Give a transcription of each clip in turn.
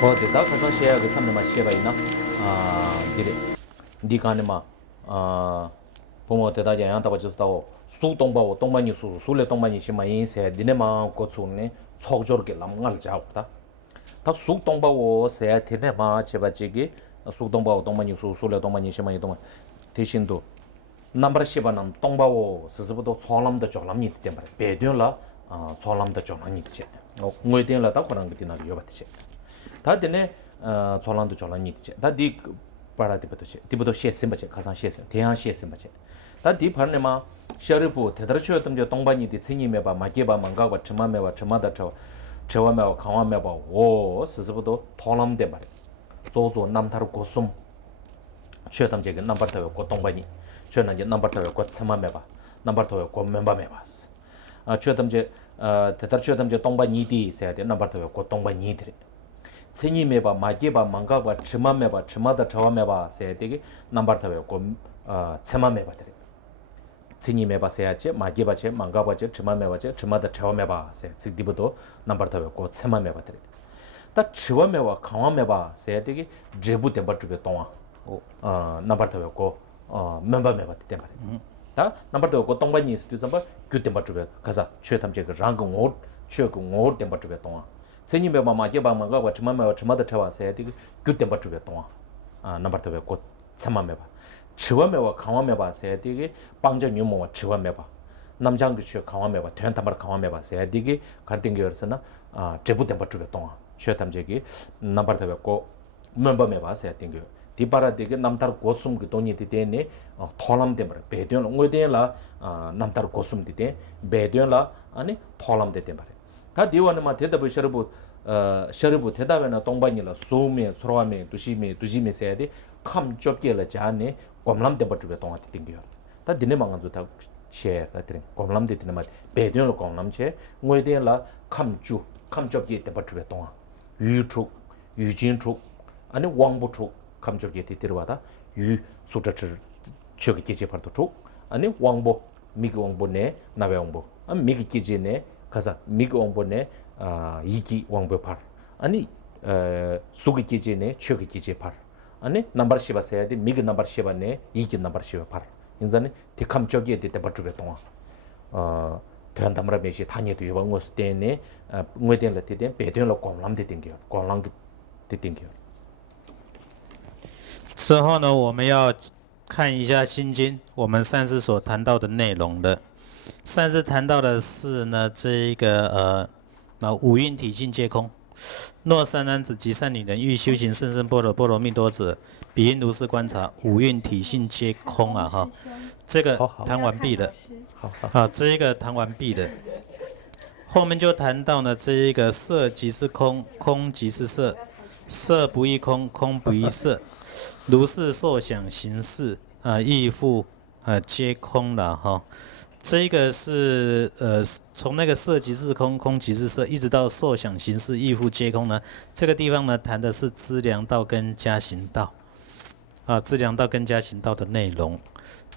대다 가서 시야 그 참나마 시야가 있나 디레 디간에마 보모 대다 양다 버졌다고 수동바고 동만이 수술래 동만이 심마 인세 니네마 고츠네 초저게 남갈 자고다 다 수동바고 세야 테네마 제바지기 수동바고 동만이 수술래 동만이 심마 이동 대신도 넘버 10은 동바고 스스부도 초람도 조람이 때문에 배변라 초람도 조람이 있지 뭐에된라 다 그런 게 되나 요바지 다데네 초람도 조람이 있지 다디 파라디부터지 디부터 시에스마지 가상 시에스 대한 시에스마지 다디 파르네마 셔르부 대다르초였던 저 동반이디 생님에바 마게바 망가바 쳔마메바 쳔마다 저와메와 강와메바 오 스스부도 토람데 말 조조 남타르 고숨 취었던 제가 남바타고 고동반이 저는 이제 넘버터고 곧 참아매봐 넘버터고 곧 멤버매봐스 취었던 대다르초였던 저 동반이디 세야 돼 넘버터고 곧 동반이들이 생님에바 마게바 망가바 쳔마메바 쳔마다 저와메바 세야 되게 넘버터고 곧 참아매봐들이 생님에바 세야지 마게바제 망가바제 쳔마메바제 쳔마다 저와메바 세 지디부도 넘버터고 곧 참아매봐들이 다 저와메와 강와메바 세야 되게 제부 템버트게 동아 넘버터고 멤버 때문에 다 넘버도 고 동반이 있을 때 규템버 주베 가자 최탐제 그 랑고 오 최고 오 템버 주베 동아 세님에 마마게 바마가 처마마 처마다 쳐와서 되게 규템버 주베 동아 넘버도 고 참마메 봐 치와메와 강와메 봐서 되게 방전 유모와 치와메 봐 남장도 취 강와메 봐 된탐버 강와메 봐서 되게 갈등겨서나 제부 템버 주베 동아 최탐제기 넘버도 고 멤버메 봐서 되게 디바라디게 남타르 고숨 그 돈이 되네 토람데 말 배변 응외데라 남타르 고숨 되데 배변라 아니 토람데 데 말. 다 디원마 대답을 셔르부 대답에나 동반이라 소메 소라메 두시메 세야데 캄 좁게라 자네 곰람데 버트베 동아티 띵겨. 다 디네 망한 좋다 셰 같은 곰람데 디네 말 배변로 곰람체 응외데라 캄 좁게 데 버트베 동아 유축 유진축 아니 왕부축 감적이 뒤들어와다 유 소자처 저기 기지 파도 쪽 아니 왕보 미국 왕보네 나베 왕보 미국 기지네 가자 미국 왕보네 이기 왕보 파 아니 수기 기지네 저기 기지 파 아니 넘버 10 세야 돼 미국 넘버 10네 이기 넘버 10 파 인자네 디 감적이 되때 버주베 동아 대한담라 메시 타니도 요방고스 때네 응외된라 때데 배된로 공람데 땡겨 공람 데 땡겨 之后呢，我们要看一下心经，我们上次所谈到的内容的。上次谈到的是呢，这一个五蕴体性皆空。若善男子及善女人欲修行甚深般若波罗蜜多者，彼应如是观察五蕴体性皆空啊！哈，这个谈完毕了。好，这一个谈完毕了。后面就谈到呢，这一个色即是空，空即是色，色不异空，空不异色。如是受想行识亦复皆空了哈，这个是从那个色即是空，空即是色，一直到受想行识亦复皆空呢。这个地方呢谈的是资粮道跟加行道资粮道跟加行道的内容。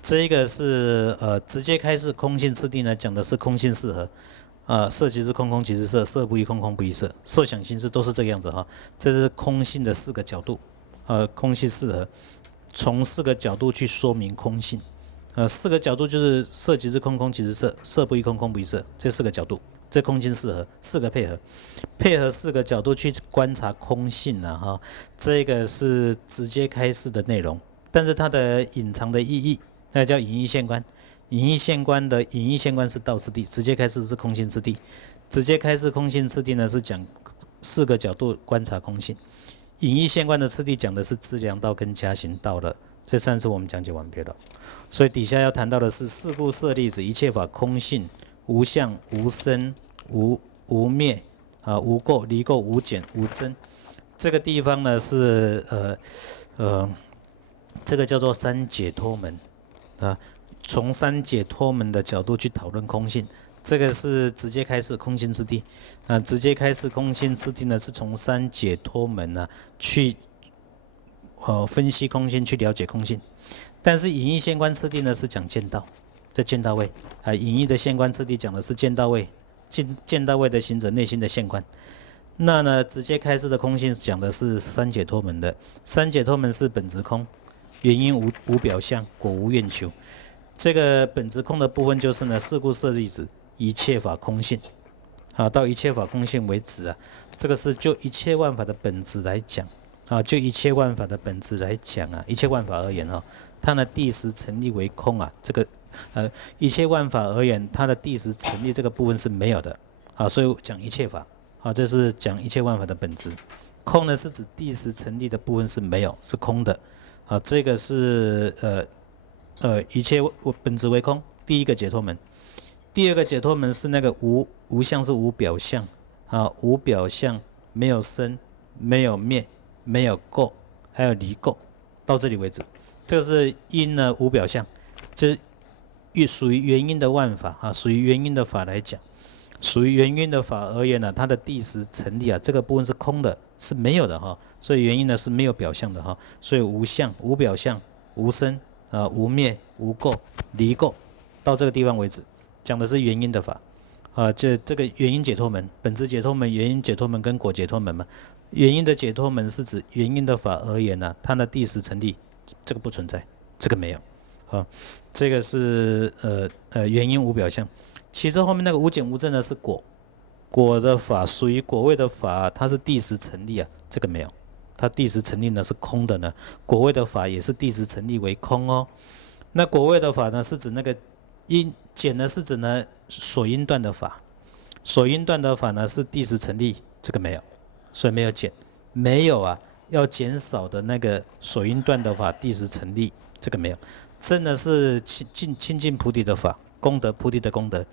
这个是直接开示空性次第呢，讲的是空性四合。色即是空，空即是色，色不异空，空不异色，受想行识都是这个样子哈。这是空性的4个角度。空性四合，从4个角度去说明空性。4个角度就是色即是空，空即是色，色不异空，空不异色，这4个角度，这空性四合，4个配合4个角度去观察空性哈。这个是直接开示的内容，但是它的隐藏的意义，那叫隐义现观。隐义现观的隐义现观是道次第，直接开示是空性次第。直接开示空性次第呢，是讲4个角度观察空性。隐义现观的次第讲的是资粮道跟加行道了，这上次我们讲解完毕了。所以底下要谈到的是四故舍利子，一切法空性，无相、无生、无灭无垢、离垢、无减、无增。这个地方呢是这个叫做三解脱门从三解脱门的角度去讨论空性。这个是直接开示空性之地，直接开示空性之地呢，是从三解脱门去分析空性，去了解空性。但是隐义现观次第呢，是讲见道，在见道位隐义的现观次第讲的是见道位，见道位的行者内心的现观。那呢，直接开示的空性讲的是三解脱门的，三解脱门是本质空，原因无表象，果无愿求。这个本质空的部分就是呢，是故舍利子，一切法空性，到一切法空性为止啊。这个是就一切万法的本质来讲就一切万法的本质来讲一切万法而言它的第十成立为空这个一切万法而言，它的第十成立这个部分是没有的所以讲一切法这是讲一切万法的本质。空呢是指第十成立的部分是没有，是空的这个是一切本质为空，第一个解脱门。第二个解脱门是那个无相，是无表象无表象，没有生，没有灭，没有垢，还有离垢，到这里为止。这个是因呢无表象，这属于原因的万法属于原因的法来讲，属于原因的法而言它的第十成立这个部分是空的，是没有的所以原因呢是没有表象的所以无相、无表象、无生无灭、无垢、离垢，到这个地方为止，讲的是原因的法这个原因解脱门、本质解脱门、原因解脱门跟果解脱门嘛。原因的解脱门是指原因的法而言它的第十成立，这个不存在，这个没有这个是原因无表象。其次后面那个无减无证呢是果的法，属于果位的法它是第十成立这个没有，它第十成立呢是空的呢。果位的法也是第十成立为空那果位的法呢是指那个因，减呢是指呢所因断的法，所因断的法呢是第十成立，这个没有，所以没有减，没有要减少的那个所因断的法第十成立，这个没有。真的是亲近菩提的法，功德菩提的功德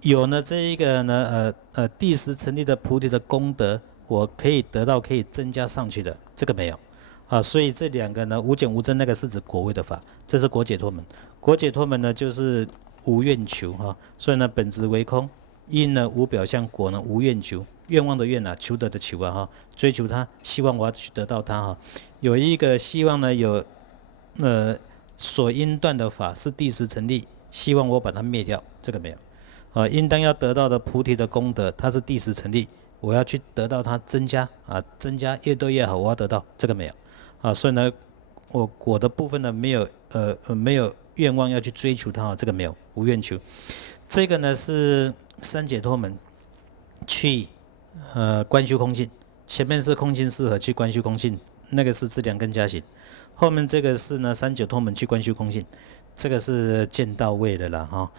有呢这一个呢第十成立的菩提的功德，我可以得到可以增加上去的，这个没有所以这两个呢无减无增，那个是指果位的法，这是果解脱门。果解脱门呢就是无愿求所以呢本质为空，因呢无表象，果呢无愿求，愿望的愿求得的求追求它，希望我要去得到它有一个希望呢有所因断的法是第十成立，希望我把它灭掉，这个没有应当要得到的菩提的功德，它是第十成立，我要去得到它，增加增加越多越好，我要得到，这个没有所以呢我果的部分呢没有愿望要去追求它这个没有，无愿求。这个呢是三解脱门去观修空性，前面是空性适合去观修空性，那个是资粮根加行。后面这个是呢三解脱门去观修空性，这个是见到位的啦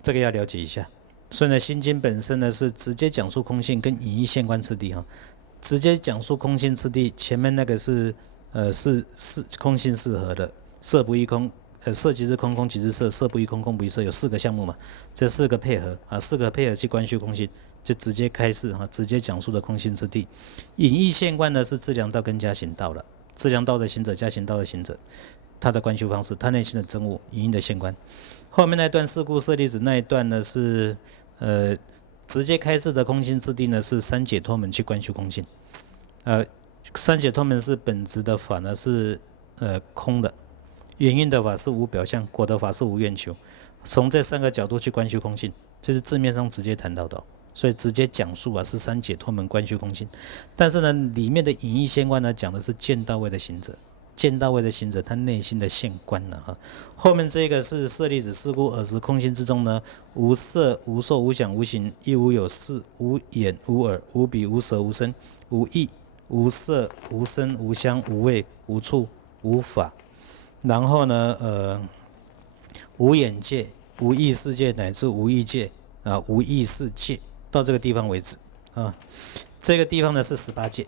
这个要了解一下。所以呢心经本身呢是直接讲述空性跟隐喻现观次第直接讲述空性次第，前面那个是空性适合的，色不异空，色即是空，空即是色，色不异空，空不异色，有4个项目嘛，这4个配合4个配合去观修空性，就直接开示直接讲述的空性之地。隐喻现观呢是资粮道跟加行道了，资粮道的行者、加行道的行者，他的观修方式，他内心的真悟，隐喻的现观。后面那段是故舍利子那一段呢是直接开示的空性之地呢是三解脱门去观修空性。三解脱门是本质的法呢是空的，原因的法是无表象，果的法是无愿求。从这3个角度去观修空性，这是字面上直接谈到的所以直接讲述是三解脱门观修空性。但是呢里面的隐喻现观呢讲的是见到位的行者，见到位的行者他内心的现观后面这个是舍利子，是故尔时空性之中呢无色无受无想无行，亦无有事，无眼无耳无鼻无舌无身无意无色无声无香无味无触无法，然后呢无眼界无意识界乃至无意界无意识界，到这个地方为止这个地方呢是18界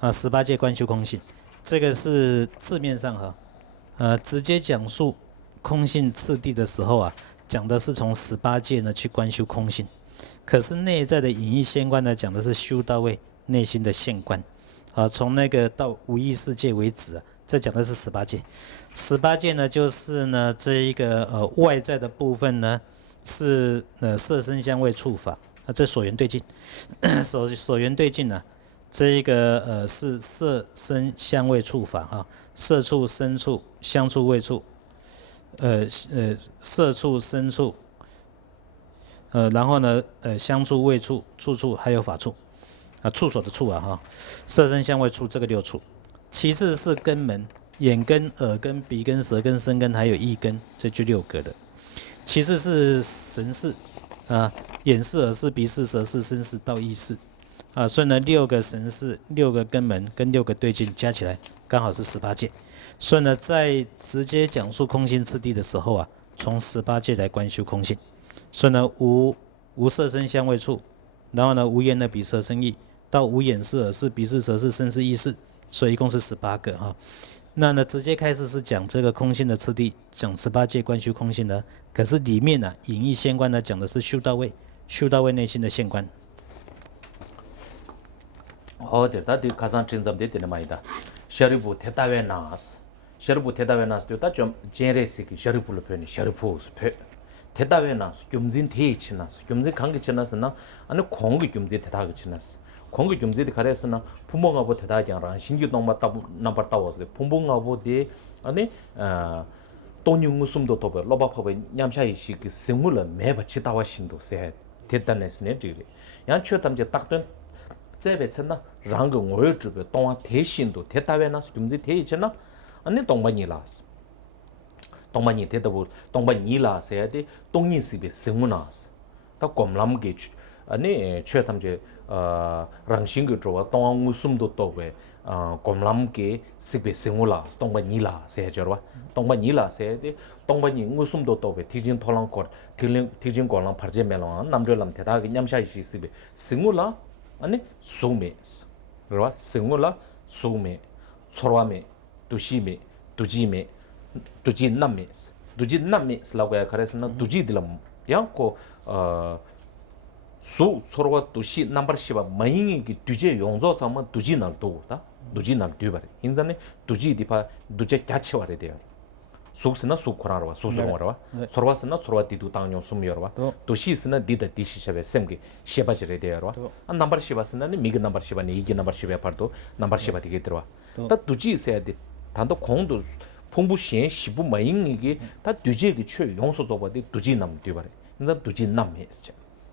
18界观修空性。这个是字面上直接讲述空性次第的时候讲的是从18界呢去观修空性，可是内在的隐喻现观呢讲的是修到位内心的现观从那个到无意识界为止这讲的是18界。18界呢就是呢这一个外在的部分呢是色声香味触法这所缘对境所缘对境这一个是色声香味触法色触声触香触味触色触声触然后呢香触味触触触还有法触处所的处啊哈，色声香味触这个6处，其次是根门，眼根、耳根、鼻根、舌根、身根，还有意根，这就6个了。其次是神识啊，眼识、耳识、鼻识、舌识、身识到意识啊，所以呢6个神识、6个根门跟6个对境加起来刚好是18界。所以呢，在直接讲述空性次第的时候啊，从18界来观修空性。所以呢，无色声香味触，然后呢，无眼耳鼻舌身意，到无眼识、耳识、鼻识、舌识、身识、意识，所以一共是18个哈。那呢，直接开始是讲这个空性的次第，讲18界观修空性的。可是里面呢，隐义现观呢，讲的是修到位，修到位内心的现观。네, 다들 가상 진zam데 되는 말이다. 셔리부 대다외 나스. 셔리부 대다외 나스. 또다좀 제레스기 셔리부로 표현이 셔리부스 표. 대다외 나스. 겸진 대이 지나스. 겸진 관계 지나스나 아니 공기 겸진 대다가 지나스. 공기 겸진이 가래서나 부모가보 대다장랑 신규 동마다 남바다 와서 부모가보데 아니 돈용 숨도 더 로바파베 냠샤이시 그 생물을 매바 치다와 신도 세 대단했네 지리. 양 추담제 딱된 这边是呢，然后我有这边东太新都太大湾呢，甚至太以前呢，啊，你东北你啦，东北你太多，东北你啦，谁的东尼是别生活呢？他广南给去，啊，你去他们就让新个做啊，东安我什么都到位，广南给是别生活啦，东北你啦，谁知道吧？东北你啦，谁的东北你我什么都到位，提前讨论过，提前广南拍这面了，南州南太大个냠下一些是别生活啦。 아니 소메 그러와 생물라 소메 초라메 두시메 두지메 두지남메 두지남메라고 야 그래서는 두지들람 양고 수 서로와 두시 넘버 10바 마잉이 두제 용조 sammen 두지날 도다 두지날 뒤바래 인자네 두지 디파 두제 같이 와래 돼요 속스나 속코라와 소소거와 서로와스나 서로와 디두 당뇨 숨여와 도시스나 디다 디시샤베 셈게 셰바지레 되어와 안 넘버 10바스나 미그 넘버 10바니 이게 넘버 10에 파도 넘버 10바 되게 들어와 다 두지 있어야 돼 단도 공도 풍부 시행 시부 마잉이게 다 두지게 최 용소 줘봐데 두지 남 뒤바래 인자 두지 남메스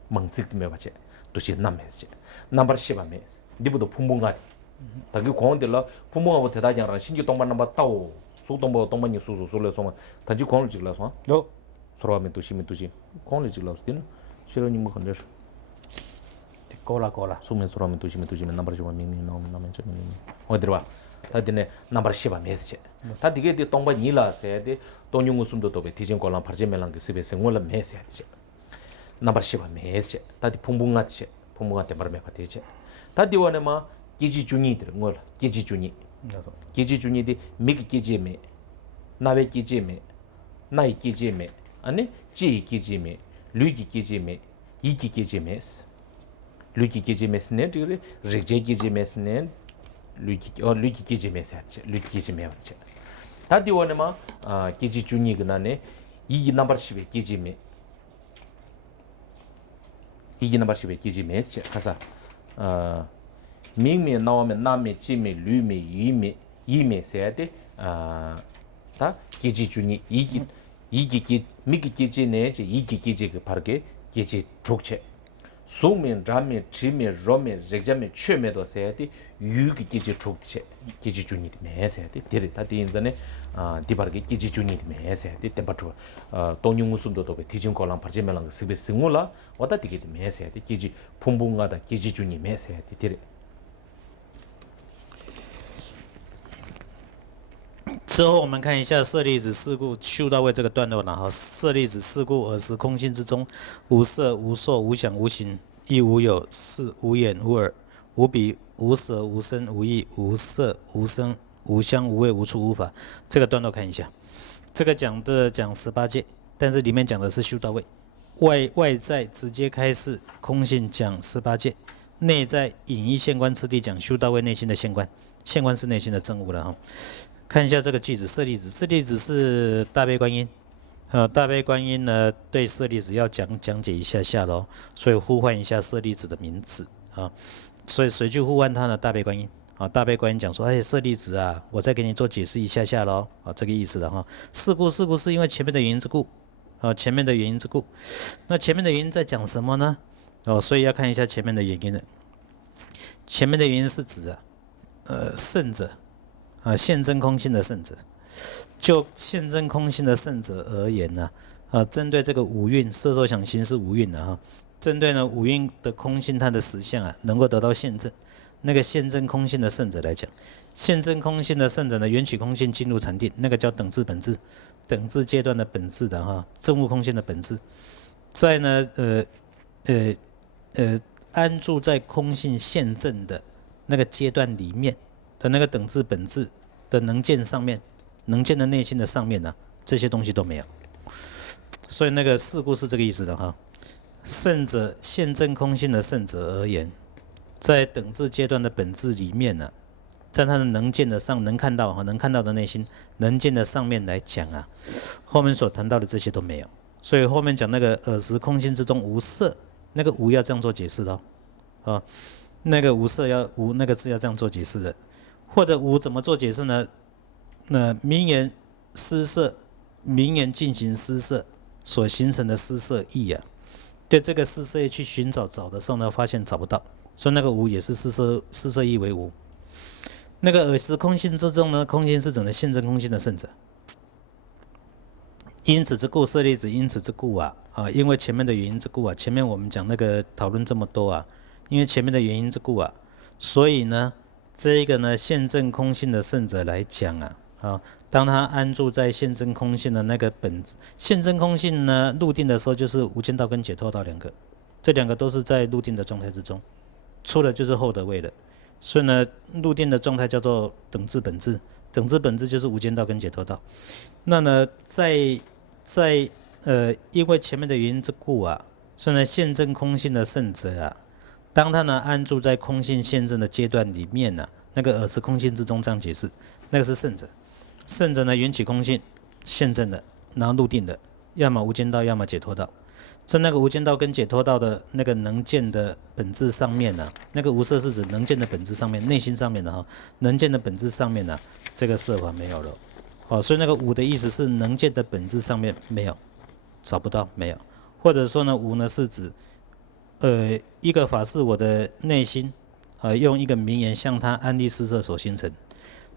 망측 메바체 두지 남메스 넘버 10바메 디부도 풍부가리 다기 공들라 풍부하고 대다장랑 신기 동반 넘버 따오 소동보 동반이 소소소래서 단지 공을 찍라서 요 서로하면 도시면 도시 공을 찍라서 된 싫어님 뭐 건져 고라 소면 서로하면 도시면 넘버 좀 미미 나오면 좀 어디로 다디네 넘버 10바 메시지 다 디게 디 동반 이라세 디 돈용 웃음도 도베 디진 걸랑 파르제멜랑 그 스베 생월라 메시지 넘버 10바 메시지 다디 풍붕같이 풍붕한테 말매 파티지 다디원에마 기지 중이들 뭘 기지 중이 기지 중이디 미기 기지메 나베 기지메 나이 기지메 아니 지 기지메 류기 기지메 이기 기지메스 류기 기지메스네 디리 르제 기지메스네 류기 기지메스 하지 류기 기지메 하지 다디원에마 기지 중이 그나네 이기 넘버 10에 기지메 이기 넘버 10에 기지메스 가서明面、南面、南面、北面、绿面、一面、一面些的다 계지 중에 이기 미기 계지네 제 이기 계지가 바르게 계지 족체 소면 라면 지면 로면 렉자면 최면도 세야지 유기 계지 족체 계지 중이 매세야지 데리다 디인전에 디바르게 계지 중이 매세야지 때바트 동용 웃음도 도 디진 걸랑 파지멜랑 스베 승울라 왔다 디게 매세야지 계지 풍붕하다 계지 중이 매세야지 데리 之后我们看一下舍利子四故修到位这个段落了哈。舍利子四故尔时空性之中，无色无受无想无形，亦无有是无眼无耳无鼻无舌无声无意无色无声无香无味无处无法。这个段落看一下，这个讲18界，但是里面讲的是修到位，外在直接开示空性讲18界，内在隐义现观次第讲修到位内心的现观，现观是内心的证悟了哈。 看一下这个句子，舍利子，舍利子是大悲观音，大悲观音呢对舍利子要讲解一下咯，所以呼唤一下舍利子的名字啊，所以谁去呼唤他呢？大悲观音啊，大悲观音讲说，哎，舍利子啊，我再给你做解释一下咯，啊，这个意思的哈。事故是因为前面的原因之故，啊，前面的原因之故，那前面的原因在讲什么呢？哦，所以要看一下前面的原因的。前面的原因是指圣者现真空性的圣者。就现真空性的圣者而言呢，针对这个五蕴色受想行识五蕴的哈，针对呢五蕴的空性它的实相能够得到现证，那个现真空性的圣者来讲，现真空性的圣者呢，缘起空性进入禅定，那个叫等至本质，等至阶段的本质的哈，证悟空性的本质，在呢安住在空性现证的那个阶段里面的那个等至本质的能见上面，能见的内心的上面呢，这些东西都没有。所以那个事故是这个意思的哈。圣者现证空性的圣者而言，在等至阶段的本质里面呢，在他的能见的上能看到的内心能见的上面来讲啊，后面所谈到的这些都没有。所以后面讲那个尔时空性之中无色，那个无要这样做解释的哦，那个无色要无那个字要这样做解释的，或者无怎么做解释呢？那名言施色，名言进行施色所形成的施色意啊，对这个施色意去寻找的时候呢，发现找不到，所以那个无也是施色意为无。那个尔时空性之中呢，空性是整个现证空性的圣者。因此之故，舍利子，因此之故因为前面的原因之故啊，前面我们讲那个讨论这么多啊，因为前面的原因之故啊，所以呢，这一个呢现证空性的圣者来讲当他安住在现证空性的那个本质，现证空性呢入定的时候就是无间道跟解脱道两个，这两个都是在入定的状态之中，出了就是后得位的，所以呢入定的状态叫做等至本质，等至本质就是无间道跟解脱道。那呢因为前面的原因之故所以呢现证空性的圣者当他呢安住在空性现证的阶段里面那个尔时空性之中这样解释，那个是圣者。圣者呢缘起空性现证的，然后入定的，要么无间道，要么解脱道。在那个无间道跟解脱道的那个能见的本质上面那个无色是指能见的本质上面，内心上面的能见的本质上面这个色法没有了所以那个无的意思是能见的本质上面没有，找不到，没有。或者说呢无呢是指一个法是我的内心用一个名言向他安立施设所形成。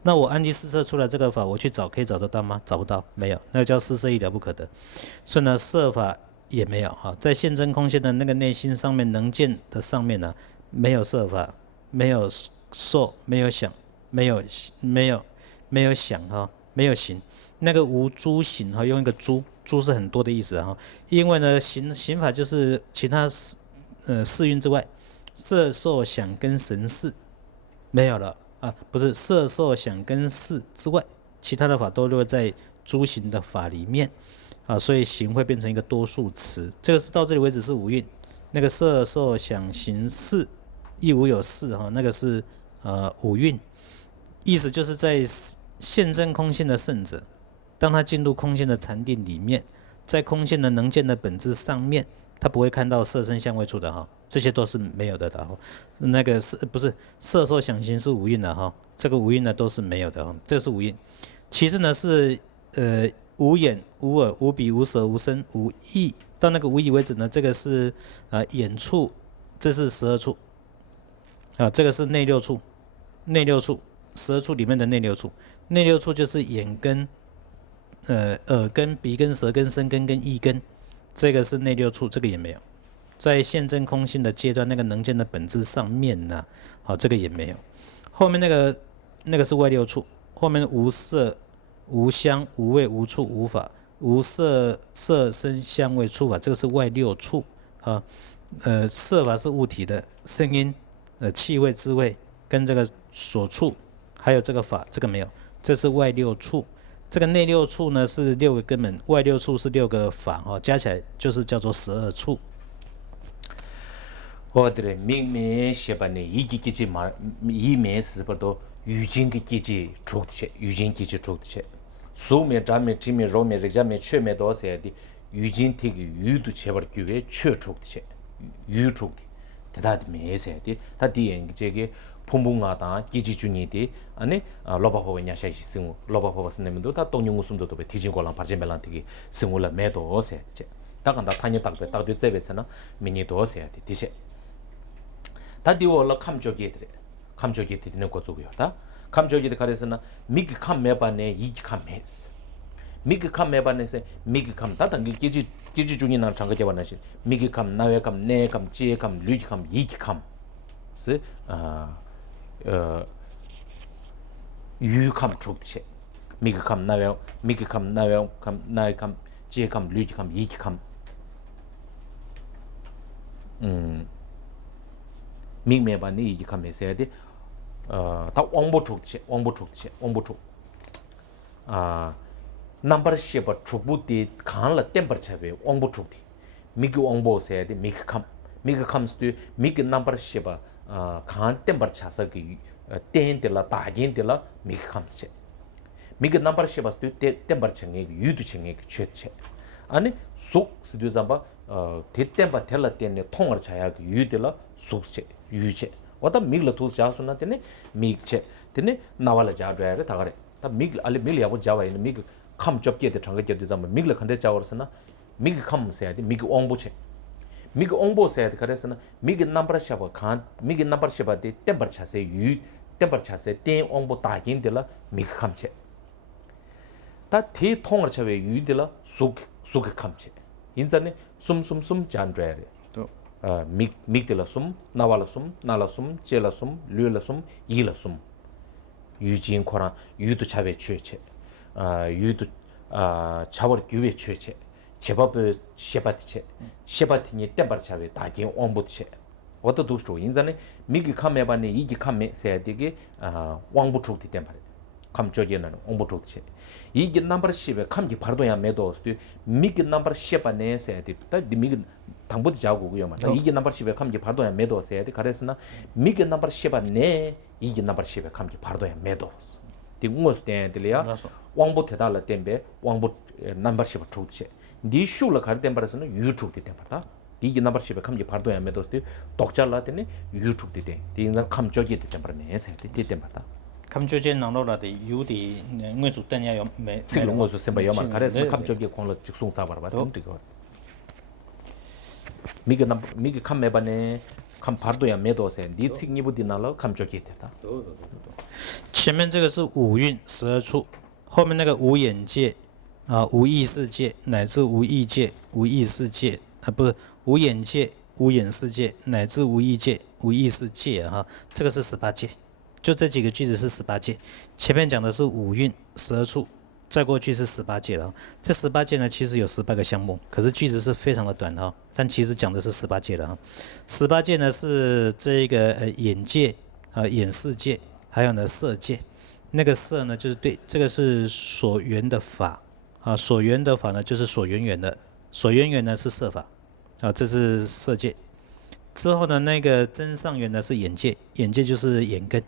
那我安立施设出来这个法，我去找可以找得到吗？找不到，没有，那个叫施设一了不可得。所以呢色法也没有在现真空性的那个内心上面能见的上面没有色法，没有受，没有想，没有想没有行。那个无诸行用一个诸是很多的意思因为呢行法就是其他四蕴之外，色受想跟神识没有了不是色受想跟识之外，其他的法都落在诸行的法里面所以行会变成一个多数词。这个是到这里为止是五蕴，那个色受想行识亦无有事那个是五蕴。意思就是在现证空性的圣者，当他进入空性的禅定里面，在空性的能见的本质上面，他不会看到色身相位处的这些都是没有的那个是不是色受想行是五蕴的这个五蕴呢都是没有的这个是五蕴。其次呢是无眼无耳无鼻无舌无身无意，到那个无意为止呢，这个是眼处，这是12处这个是内六处，12处里面的内六处，内六处就是眼根耳根鼻根舌根身根跟意根，这个是内六处，这个也没有。在现证空性的阶段，那个能见的本质上面呢这个也没有。后面那个是外六处，后面无色无香无味无触无法无色声香味触法，这个是外六处色法是物体的声音气味滋味跟这个所处，还有这个法，这个没有，这是外六处。这个内六处呢是6个根本，外六处是6个法加起来就是叫做12处。어들의 밍밍 시바네 이기기지 말 이메스버도 유진기기지 족체 유진기지 족체 소메 잠메 팀메 로메 레자메 최메 도세디 유진티기 유도 제벌 규에 최 족체 유족 대다디 메세디 다디엔 제게 폼붕하다 기지준이디 아니 로바포 냐샤시 승우 로바포 스네면도 다 동용우숨도 도 티진고랑 바제멜란티기 승우라 메도세 다간다 타니 딱베 딱디 제베스나 미니도세디 디셰 다디오라 감쪽이들 감쪽이 되는 거 주고요다 감쪽이 가려서는 미기 감매반에 이기 감매스 미기 감매반에서 미기 감다 당기 기지 중이나 장거제 반하시 미기 감 나외 감 내 감 지에 감 류지 감 이기 감스 유감 죽체 미기 감 나외 감 나외 감 지에 감 류지 감 이기 감 미매반에 이기 감에서야 돼 다 왕보 죽체 넘버 10 죽부디 간라 템퍼처에 왕보 죽디 미기 왕보 세야 돼 미기 감스도 미기 넘버 10 간 템퍼처서 그 텐들라 다긴들라 미기 감스 미기 넘버 10스도 템퍼처에 유도 층에 최체 아니 속 스도 잠바 대템바 텔라 때문에 통을 차야 그 유들라 속체 유체 와다 미글 투스 자수나 때네 미체 때네 나발라 자드야레 타가레 다 미글 알리 밀야고 자와 있는 미글 컴 접게데 장게데 잠 미글 칸데 자워서나 미글 컴 세야데 미글 옹보체 미글 옹보 세야데 그래서나 미글 넘버 샤바 칸 미글 넘버 샤바데 템버 차세 유 템버 차세 땡 옹보 다긴들라 미글 컴체 다대 통을 차वे 유들라 속 컴체 인자네 숨숨숨 잔드야레 미글라 숨 나발라 숨 나라 숨 제라 숨 류라 숨 이라 숨 유진 코라 유도 차베 취체 유도 차월 교회 취체 제법의 셰바티니 템버 차베 다긴 왕부체 어떤 도시로 인자네 미기 카메바네 이기 카메 세야되게 왕부축티 템버 감쪽이는 왕부축체 이게 넘버 10에 감기 바로도야 매도스도 미기 넘버 10에 세야되 다 미기 당부도 자고고요 맞다 이게 넘버 10에 감기 바로도야 매도세야 돼 그래서나 미기 넘버 10에 이게 넘버 10에 감기 바로도야 매도스 디웅어스 때들이야 왕부 대달라 템베 왕부 넘버 10 truce 디 슈라 갈 템버스는 유튜브 템버다 이게 넘버 10에 감기 바로도야 매도스 독자라 때네 유튜브 때 디는 감쪽이 템버네 세야 돼 템버다 감쪽이 나로라데 유디 응외주 때냐 매 지금어서 셈바 여만 그래서 감쪽이 공로 직송 사바라 던지고 미기 감매반에 감 바로도야 매도세 니 칭니부디 나로 감쪽이 됐다 前面这个是五蕴12处，后面那个无眼界无意识界乃至无意界、无意识界不是无眼界、无眼识界乃至无意界、无意识界这个是18界，就这几个句子是18界。前面讲的是五蕴12处，再过去是18界了。这18界呢，其实有18个项目，可是句子是非常的短但其实讲的是18界了18界呢是这个眼界眼识界。还有呢，色界，那个色呢，就是对这个是所缘的法所缘的法呢，就是所缘缘的，所缘缘呢是色法这是色界。之后呢，那个真上缘呢是眼界，眼界就是眼根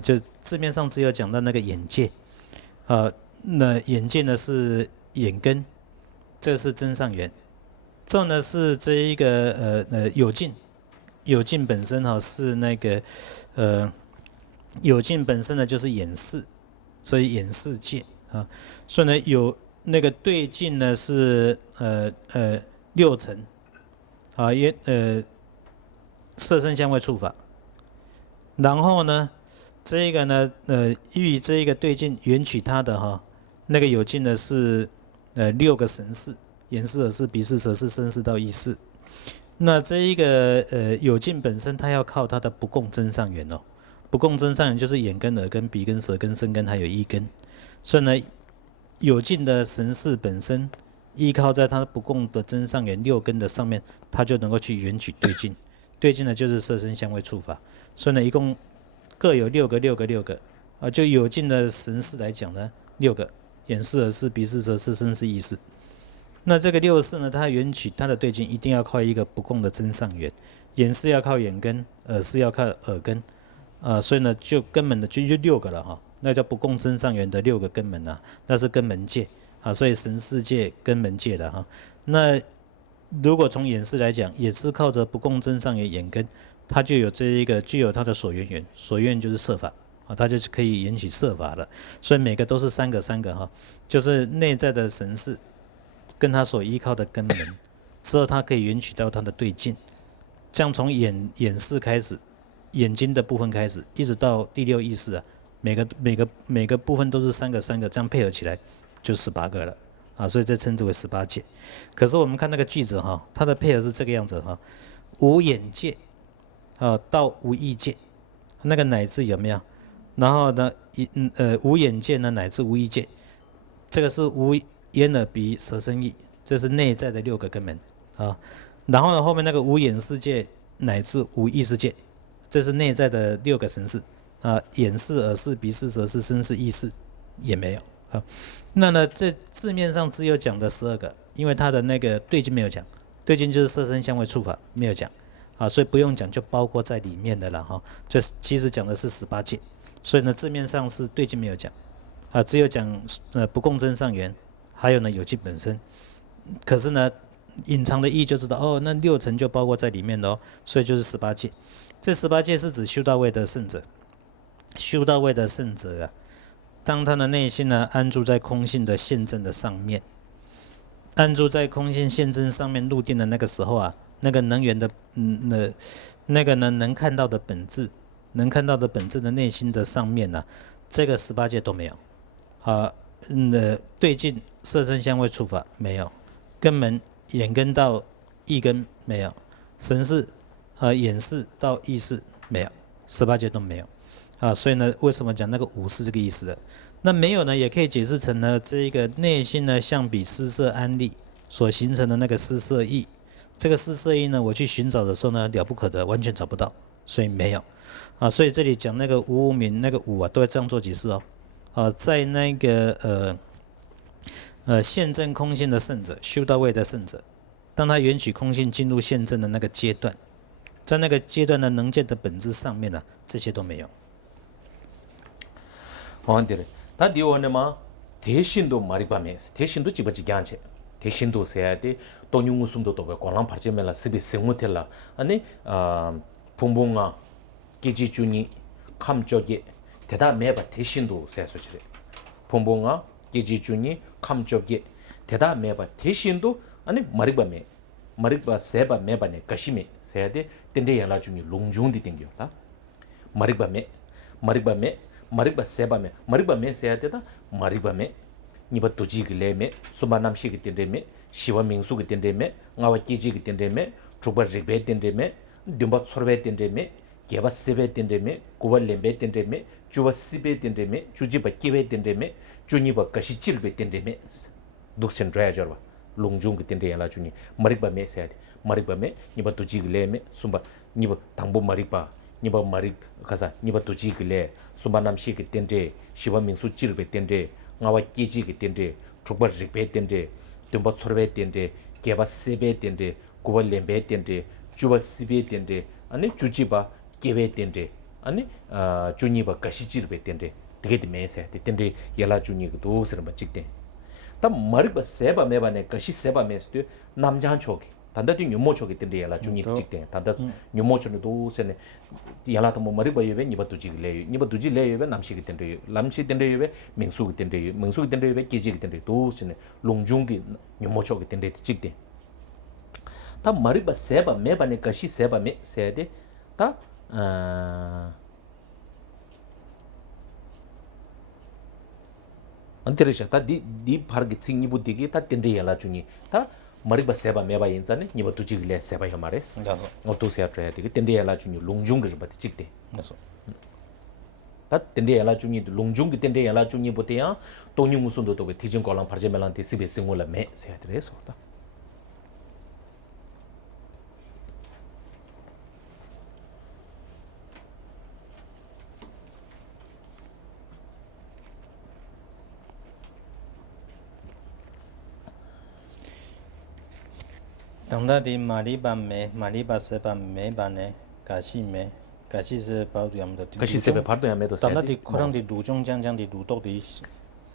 就字面上只有讲到那个眼界那眼界呢是眼根，这是真上缘。之后呢是这一个有境，有境本身是那个有境本身呢就是眼识，所以眼识界所以呢有那个对境呢是6层色身香味触法，然后呢这个呢欲这一个对境缘取它的那个有境呢是6个神识，眼识、耳识、鼻识、舌识、身识到意识。那这一个有境本身它要靠它的不共真上缘不共真上缘就是眼根、耳根、鼻根、舌根、身根还有意根，所以呢，有境的神识本身依靠在它不共的真上缘6根的上面，它就能够去缘取对境。对境呢就是色身香味触法，所以呢一共各有6个就有境的神识来讲呢6个，眼识、耳识、鼻识、舌识、身识、意识。那这个6识呢，它缘取它的对境一定要靠一个不共的真上缘，眼识要靠眼根，耳识要靠耳根。所以呢，就根本的就6个了那叫不共真上缘的6个根本那是根门界所以神识界、根门界的那如果从眼识来讲，也是靠着不共真上缘眼根，它就有这一个具有它的所缘缘，所缘就是色法它就可以引起色法了。所以每个都是3个就是内在的神识跟它所依靠的根门，之后它可以引起到它的对境。这样从眼识开始。眼睛的部分开始，一直到第六意识啊，每个部分都是三个，这样配合起来就18个了啊，所以这称之为18界。可是我们看那个句子哈，它的配合是这个样子哈，无眼界到无意界，那个乃至有没有？然后呢，无眼界呢乃至无意界，这个是无眼耳鼻舌身意，这是内在的6个根门啊。然后呢，后面那个无眼世界乃至无意识界，这是内在的6个神识啊，眼识、耳识、鼻识、舌识、身识、意识也没有啊。那呢，这字面上只有讲的12个，因为它的那个对境没有讲，对境就是色身香味触法没有讲啊，所以不用讲就包括在里面的了哈。这其实讲的是18界，所以呢字面上是对境没有讲啊，只有讲不共真上缘，还有呢有境本身。可是呢，隐藏的意义就知道哦，那6层就包括在里面的哦，所以就是18界。这18界是指修到位的圣者，修到位的圣者啊，当他的内心呢安住在空性的现证的上面，安住在空性现证上面入定的那个时候啊，那个能源的那个呢能看到的本质，能看到的本质的内心的上面呢、这个18界都没有啊，对境色身香味触法没有，根门眼根到意根没有，神识眼识到意识没有，18界都没有啊，所以呢，为什么讲那个无是这个意思的？那没有呢，也可以解释成呢，这一个内心呢，相比施设安立所形成的那个施设意，这个施设意呢，我去寻找的时候呢，了不可得，完全找不到，所以没有啊。所以这里讲那个无明那个无啊，都会这样做解释哦。在那个现证空性的圣者，修到位的圣者，当他缘起空性进入现证的那个阶段，在那个阶段的能见的本质上面呢、这些都没有。다 디오네마 대신도 마리바메스 대신도 집어지 간체 대신도 세야데 돈용우숨도 또 관람 파르제멜라 스비 생모텔라 아니 봉봉아 기지주니 감쪽에 대다 매바 대신도 세야소치레 봉봉아 기지주니 감쪽에 대다 매바 대신도 아니 마리바 세바 매바네 가시메 세야데 텐데 야라주니 롱중디 땡겨다 마리바 세바메 마리바메 세야데다 마리바메 니바 도지글레메 수바남시기 텐데메 시와밍수기 텐데메 ngawa kiji기 텐데메 주바리베 텐데메 dimba sorbe 텐데메 게바 세베 텐데메 고발레베 텐데메 주바 시베 텐데메 주지바 키베 텐데메 주니바 가시치르베 텐데메 독센 드라이저바 롱중기 텐데 야라주니 마리바메 세야데 마리바메 니바 도지글레메 숨바 니바 당보 마리바 니바 마리 가자 니바 도지글레 수바남시기 텐데 시와밍수 찌르베 텐데 ngawa kiji기 텐데 주바리베 텐데 dimba sorbe 텐데 게바 세베 텐데 고발레베 텐데 주바 시베 텐데 아니 주지바 게베 텐데 아니 주니바 가시지르베 텐데 되게 메세 텐데 야라 주니도 도스르마 찍대 다 머리바 세바 메바네 가시 세바 메스도 남자한 촉이 단다디 뉴모 촉이 텐데 야라 주니 찍대 단다 뉴모 촉도 세네 야라도 뭐 머리바 예베 니바도 지글레 니바도 지레 예베 남시기 텐데 남시 텐데 예베 명수기 텐데 명수기 텐데 예베 기지기 텐데 도스네 롱중기 뉴모 촉이 텐데 찍대 다 머리바 세바 메바네 가시 세바 메 세데 다 안테르샤 다디 파르기 칭니 부디기 다 텐데 야라 주니 다 머리바 세바 메바 인자네 니바 두지글레 세바 야마레스 어또 세아트야 되게 텐데 야라 주니 롱중기 바티 찍대 다 텐데 야라 주니 롱중기 텐데 야라 주니 보테야 토니 무슨도 또 티진 콜람 파르제멜란티 시베 싱올라 메 세아트레스 다等到的马里巴梅、马里巴塞巴梅巴呢，嘎西梅，嘎西是包养的。 가시 세베 파르도 야메도 等到的 세데 可能的鲁中将将的鲁豆的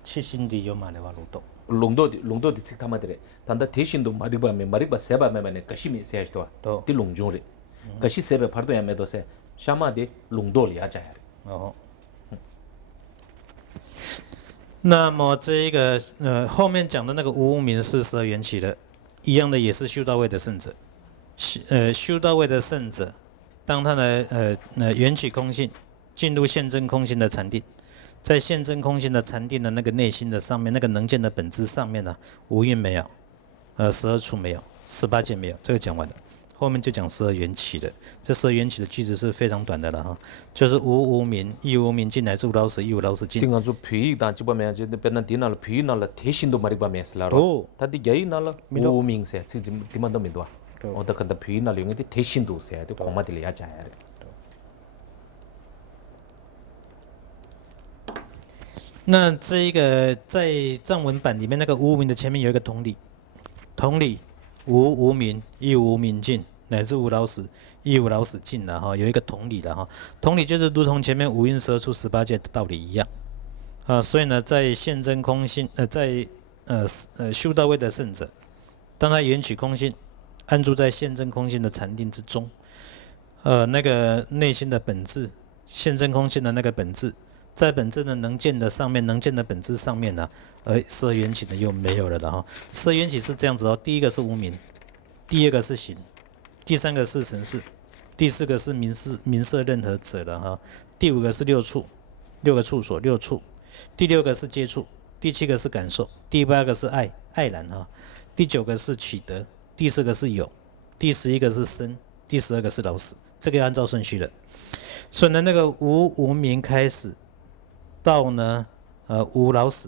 七星的有马来话鲁豆。 롱도디 칙타마드레 단다 대신도 마리바 세바메마네 가시미 세야시도와 또. 디 롱중레 가시 세베 파르도 야메도세 샤마디 롱돌이 야자야 哦。那么这一个后面讲的那个无名是12缘起的，一样的也是修到位的圣者，修到位的圣者，当它的缘起空性进入现真空性的禅定，在现真空性的禅定的那个内心的上面，那个能见的本质上面呢，无蕴没有，12处没有，18界没有，这个讲完了。后面就讲12缘起的，这12缘起的句子是非常短的了哈，就是无明，亦无明尽，乃至无老死，亦无老死尽。 tinggal tu phi dan coba me je pernah dinal phi nal thesin do mari ba me selaro tadi jai nal uming se si dimando me do oda kanda phi nal yung ti thesin do se de koma de ya jaya re 那这一个在藏文版里面那个无明的前面有一个同理，同理无明，亦无明尽，乃至无老死，亦无老死尽了哈，有一个同理的哈，同理就是如同前面五蕴12处18界的道理一样啊，所以呢，在现真空性在修到位的圣者，当他缘起空性安住在现真空性的禅定之中，那个内心的本质，现真空性的那个本质。 在本质的能见的上面，能见的本质上面呢，12缘起呢又没有了的哈。12缘起是这样子哦，第一个是无明，第二个是行，第三个是神识，第四个是名色任何者了哈。第五个是六处，6个处所6处，第6个是接触，第7个是感受，第8个是爱然哈，第9个是取得，第10个是有，第11个是生，第12个是老死，这个要按照顺序的。所以呢，那个无明开始。 到呢，无老死，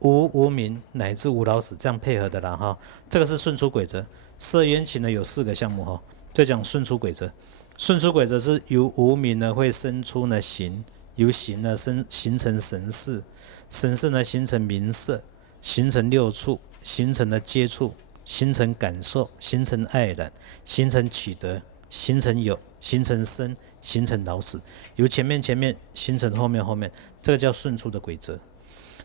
无明乃至无老死，这样配合的啦哈。这个是顺出轨则。12缘起呢有4个项目哈，就讲顺出轨则。顺出轨则是由无明呢会生出呢行，由行呢形成神识，神识呢形成名色，形成6处，形成了接触，形成感受，形成爱染，形成取得，形成有，形成生。 形成老死，由前面形成后面，这个叫顺出的轨则。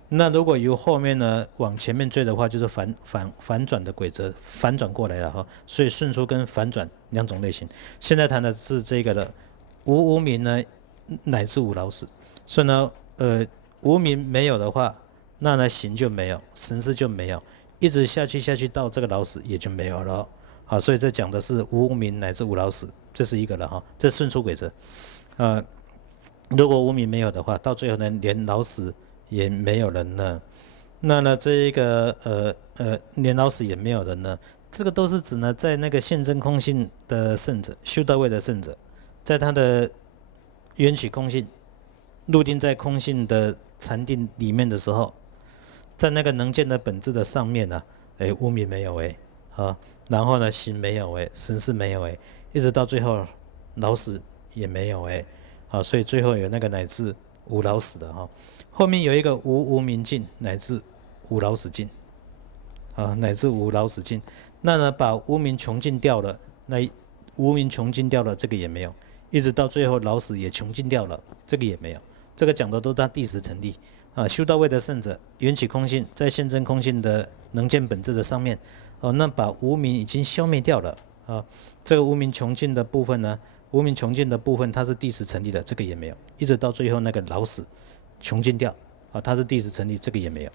那如果由后面呢往前面追的话，就是反转的轨则，反转过来了哈。所以顺出跟反转2种类型。现在谈的是这个的无明呢，乃至无老死。所以呢，无明没有的话，那呢行就没有，神识就没有，一直下去到这个老死也就没有了。好，所以这讲的是无明乃至无老死。 这是一个了哈，这顺出轨则，如果无明没有的话，到最后呢，连老死也没有了呢，那呢，这一个连老死也没有了呢，这个都是指呢，在那个现真空性的圣者，修到位的圣者，在他的缘起空性，入定在空性的禅定里面的时候，在那个能见的本质的上面呢，无明没有然后呢，行没有神识没有一直到最后，老死也没有所以最后有那个乃至无老死的哈。后面有一个无明尽乃至无老死尽，乃至无老死尽。那呢，把无明穷尽掉了，那无明穷尽掉了，这个也没有，一直到最后老死也穷尽掉了，这个也没有。这个讲的都是他第10成立修到位的圣者，缘起空性，在现真空性的能见本质的上面，那把无明已经消灭掉了。这个无明穷尽的部分呢，无明穷尽的部分它是第10成立的，这个也没有，一直到最后那个老死穷尽掉它是第10成立，这个也没有。